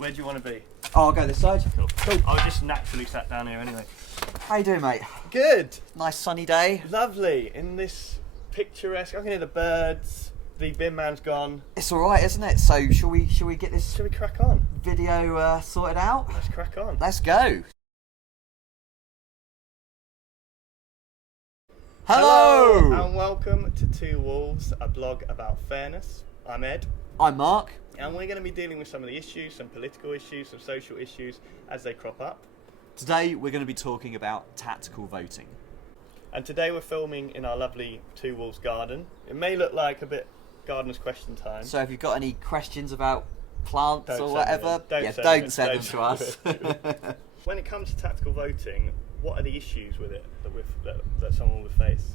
Where do you want to be? Oh, I'll go this side. Cool. Cool. I was just naturally sat down here anyway. How you doing, mate? Good. Nice sunny day. Lovely. In this picturesque, I can hear the birds. The bin man's gone. It's all right, isn't it? So, shall we get this Shall we crack on? video sorted out? Let's crack on. Let's go. Hello. And welcome to Two Wolves, a blog about fairness. I'm Ed. I'm Mark. And we're going to be dealing with some of the issues, some political issues, some social issues as they crop up. Today we're going to be talking about tactical voting. And today we're filming in our lovely Two Wolves garden. It may look like a bit gardener's question time. So if you've got any questions about plants Don't or send whatever, them send them to us. When it comes to tactical voting, what are the issues with it that someone would face?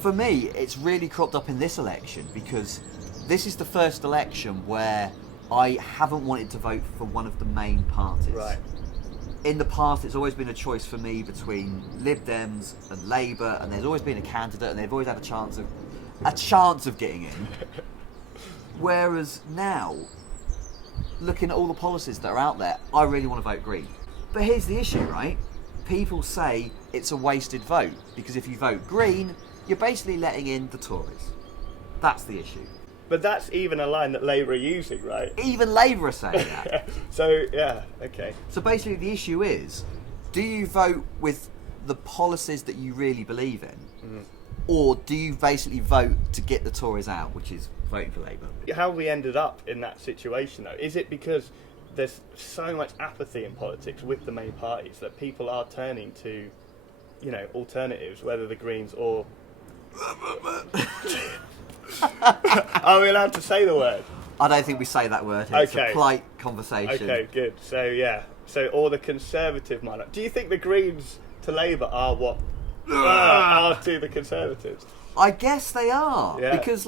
For me, it's really cropped up in this election because this is the first election where I haven't wanted to vote for one of the main parties. Right. In the past, it's always been a choice for me between Lib Dems and Labour, and there's always been a candidate, and they've always had a chance of getting in. Whereas now, looking at all the policies that are out there, I really want to vote Green. But here's the issue, right? People say it's a wasted vote because if you vote Green, you're basically letting in the Tories. That's the issue. But that's even a line that Labour are using, right? Even Labour are saying that. So, yeah, okay. So basically the issue is, do you vote with the policies that you really believe in? Or do you basically vote to get the Tories out, which is voting for Labour? How we ended up in that situation, though, is it because there's so much apathy in politics with the main parties that people are turning to, alternatives, whether the Greens or... Are we allowed to say the word? I don't think we say that word here. It's Okay. a polite conversation. Okay, good. So, yeah. So, or the Conservative might. Do you think the Greens to Labour are what are to the Conservatives? I guess they are. Yeah. Because,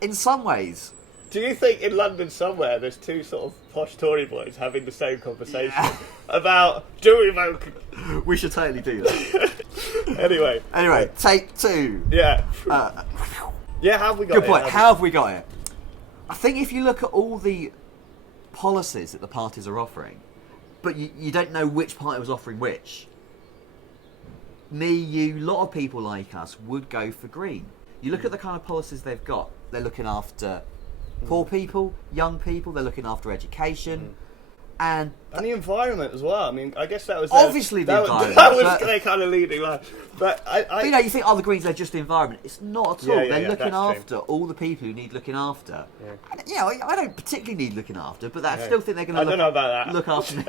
in some ways... Do you think in London somewhere there's two sort of posh Tory boys having the same conversation about do we vote? We should totally do that. Anyway, take two. yeah. Yeah, how have we got Good it? point. How have we got it? I think if you look at all the policies that the parties are offering, but you don't know which party was offering which, me, you, a lot of people like us would go for Green. You look at the kind of policies they've got, they're looking after poor people, young people, they're looking after education, and the environment as well. I mean, I guess that was obviously the environment. That was their kind of leading line. But you think, the Greens are just the environment. It's not at all. They're looking after all the people who need looking after. Yeah. And, I don't particularly need looking after, but I still think they're going to don't know about that. Look after me.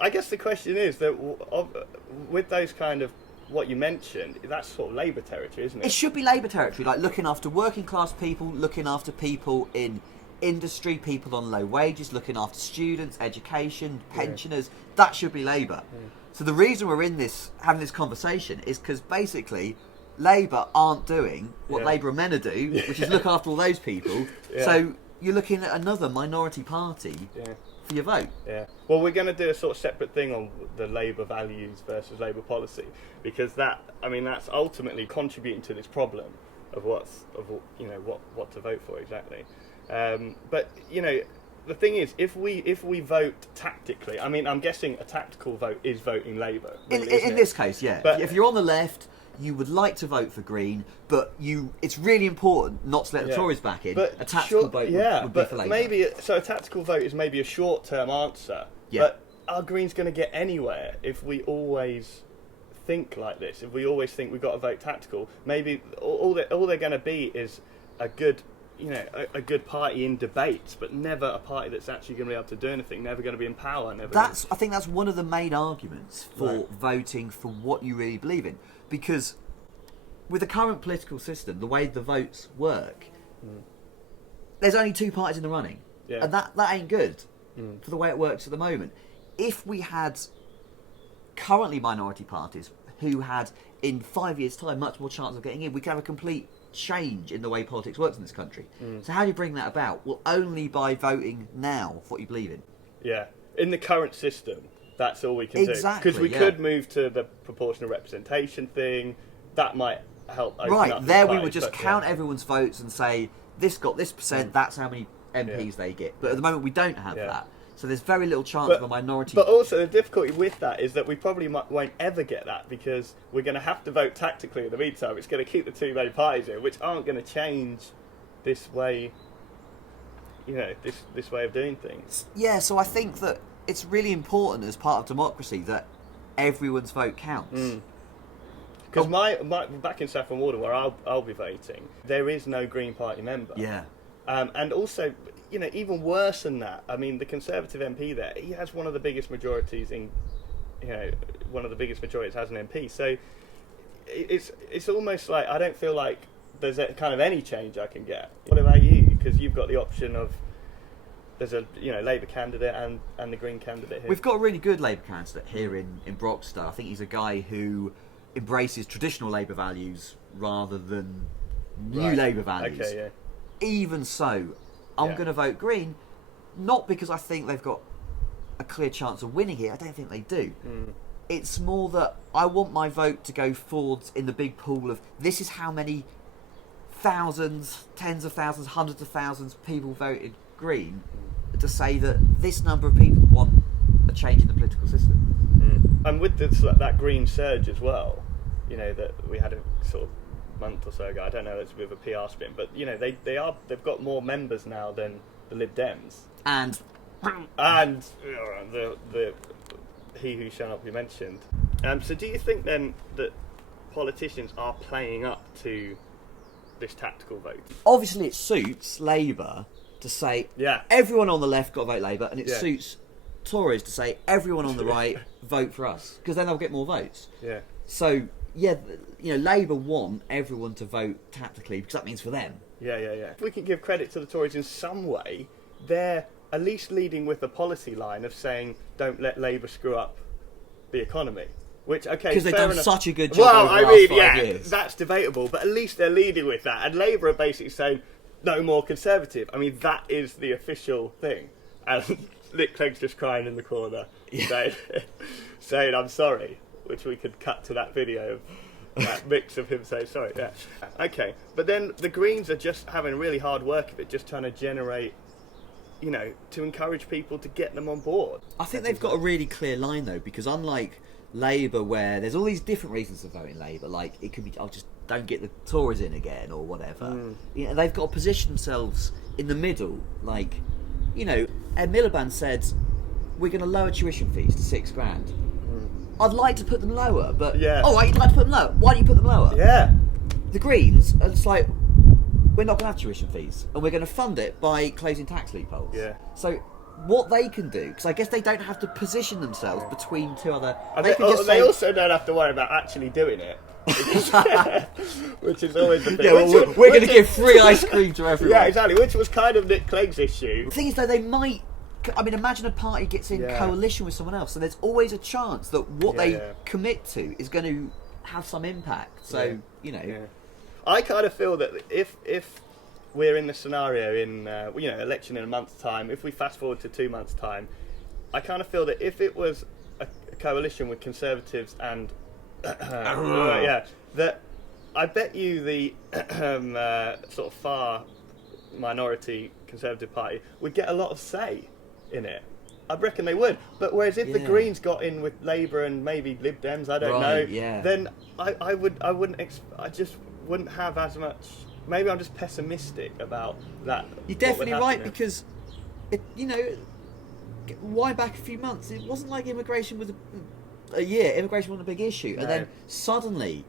I guess the question is that with those kind of what you mentioned, that's sort of Labour territory, isn't it? It should be Labour territory, like looking after working class people, looking after people in industry, people on low wages, looking after students, education, pensioners. That should be Labour. So the reason we're having this conversation is because basically Labour aren't doing what Labour are meant to do, which is look after all those people. So you're looking at another minority party for your vote. Yeah. Well, we're going to do a sort of separate thing on the Labour values versus Labour policy, because that's ultimately contributing to this problem of what to vote for exactly. But the thing is, if we vote tactically, I'm guessing a tactical vote is voting Labour. Really, in this case, yeah. But if you're on the left, you would like to vote for Green, but it's really important not to let the Tories back in. But a tactical vote would be for Labour. A tactical vote is maybe a short-term answer. Yeah. But are Greens going to get anywhere if we always think like this? If we always think we've got to vote tactical, maybe all they're going to be is a good party in debates, but never a party that's actually going to be able to do anything, never going to be in power. I think that's one of the main arguments for voting for what you really believe in. Because with the current political system, the way the votes work, there's only two parties in the running. Yeah. And that ain't good for the way it works at the moment. If we had currently minority parties who had, in 5 years' time, much more chance of getting in, we could have a complete change in the way politics works in this country. So how do you bring that about? Well, only by voting now for what you believe in. Yeah. In the current system, that's all we can do. Because we could move to the proportional representation thing. That might help open up there the we would just count everyone's votes and say, this got this percent, that's how many MPs they get. But at the moment we don't have that. So there's very little chance of a minority. But also the difficulty with that is that we probably won't ever get that, because we're going to have to vote tactically in the meantime. It's going to keep the two main parties in, which aren't going to change this way, this way of doing things. Yeah, so I think that it's really important as part of democracy that everyone's vote counts. Because my back in Saffron Walden, where I'll be voting, there is no Green Party member. Yeah. And also, even worse than that, I mean, the Conservative MP there, he has one of the biggest majorities one of the biggest majorities as an MP. So it's almost like I don't feel like there's kind of any change I can get. What about you? Because you've got the option of there's a Labour candidate and the Green candidate here. We've got a really good Labour candidate here in Broxton. I think he's a guy who embraces traditional Labour values rather than new Labour values. Okay, yeah. Even so, I'm going to vote Green, not because I think they've got a clear chance of winning here. I don't think they do. It's more that I want my vote to go forwards in the big pool of this is how many thousands, tens of thousands, hundreds of thousands people voted Green, to say that this number of people want a change in the political system. And with that Green surge as well, that we had a sort of month or so ago. I don't know, it's a bit of a PR spin, but they've got more members now than the Lib Dems and the he who shall not be mentioned. So do you think then that politicians are playing up to this tactical vote? Obviously, it suits Labour to say everyone on the left got to vote Labour, and it suits Tories to say everyone on the right vote for us, because then they'll get more votes. Yeah. So Labour want everyone to vote tactically because that means for them. Yeah. If we can give credit to the Tories in some way, they're at least leading with the policy line of saying don't let Labour screw up the economy. Which, because they've done such a good job over the last 5 years. That's debatable, but at least they're leading with that. And Labour are basically saying no more Conservative. I mean, that is the official thing. And Nick Clegg's just crying in the corner, saying I'm sorry, which we could cut to that video of that mix of him saying sorry. Yeah. Okay, but then the Greens are just having really hard work of it, just trying to generate, to encourage people to get them on board. I think they've got a really clear line though, because unlike Labour, where there's all these different reasons for voting Labour, like it could be I'll just don't get the Tories in again or whatever. They've got to position themselves in the middle. Like, Ed Miliband said we're going to lower tuition fees to £6,000. I'd like to put them lower, but all right, you'd like to put them lower. Why don't you put them lower? Yeah. The Greens are just like, we're not going to have tuition fees, and we're going to fund it by closing tax loopholes. Yeah. So what they can do, because I guess they don't have to position themselves between two other. They also don't have to worry about actually doing it, which is always the thing. Yeah, we're going to give free ice cream to everyone. Yeah, exactly. Which was kind of Nick Clegg's issue. The thing is, though, they might. I mean, imagine a party gets in coalition with someone else, and there's always a chance that what they commit to is going to have some impact. So I kind of feel that if we're in the scenario in election in a month's time, if we fast forward to 2 months' time, I kind of feel that if it was a coalition with Conservatives and that I bet you the sort of far minority Conservative Party would get a lot of say in it. I reckon they would. But whereas if the Greens got in with Labour and maybe Lib Dems, I don't know, then I just wouldn't have as much. Maybe I'm just pessimistic about that. You're definitely right, because why back a few months it wasn't like immigration was a year. Immigration wasn't a big issue, and then suddenly,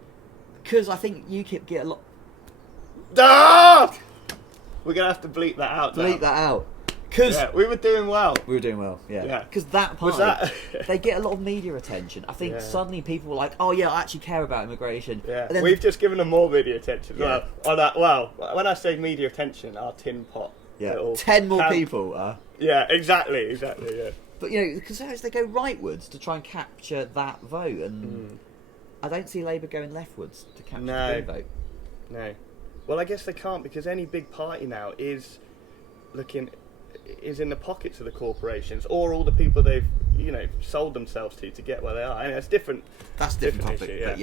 because I think UKIP get a lot. We're gonna have to bleep that out. Bleep that out. Because we were doing well. Yeah. Because that part, they get a lot of media attention. I think suddenly people were like, "Oh yeah, I actually care about immigration." Yeah. And then we've just given them more media attention. Yeah. When I say media attention, our tin pot. Yeah. 10 more people. Yeah. Exactly. Yeah. But the Conservatives, they go rightwards to try and capture that vote, and I don't see Labour going leftwards to capture the Green vote. No. Well, I guess they can't, because any big party now is in the pockets of the corporations or all the people they've sold themselves to get where they are. And it's different. That's a different topic. Issue, but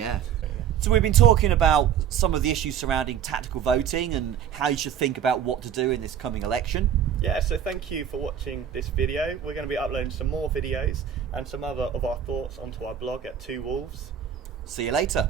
So we've been talking about some of the issues surrounding tactical voting and how you should think about what to do in this coming election. Yeah, so thank you for watching this video. We're going to be uploading some more videos and some other of our thoughts onto our blog at 2wolves. See you later.